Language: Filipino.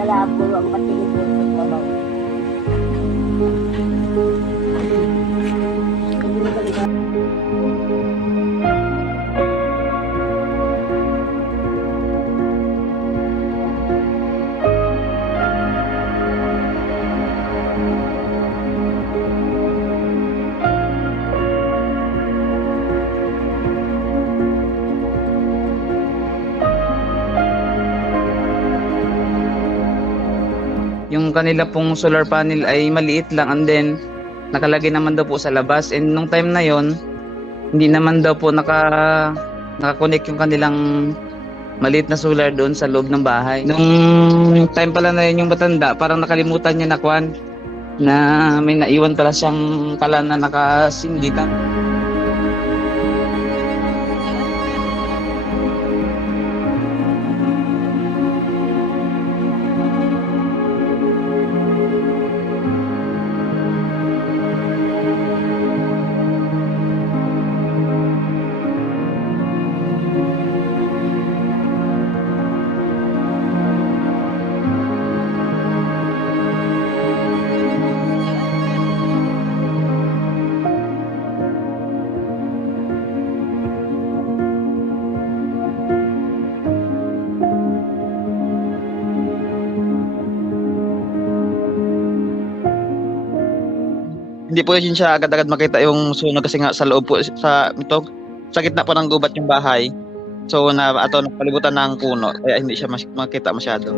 Kalabo ang patingin ko sa trabaho. Yung kanila pong solar panel ay maliit lang, and then nakalagay naman daw po sa labas, and nung time na yon hindi naman daw po nakakonect yung kanilang maliit na solar doon sa loob ng bahay. Nung time pala na yun, yung matanda parang nakalimutan niya na may naiwan pala siyang kalan na nakasinditan. Hindi po yun siya agad-agad makita yung sunog kasi nga sa loob po sa gitna po ng gubat yung bahay. So napalibutan ng puno kaya hindi siya makita masyado.